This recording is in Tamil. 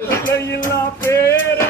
இல்லா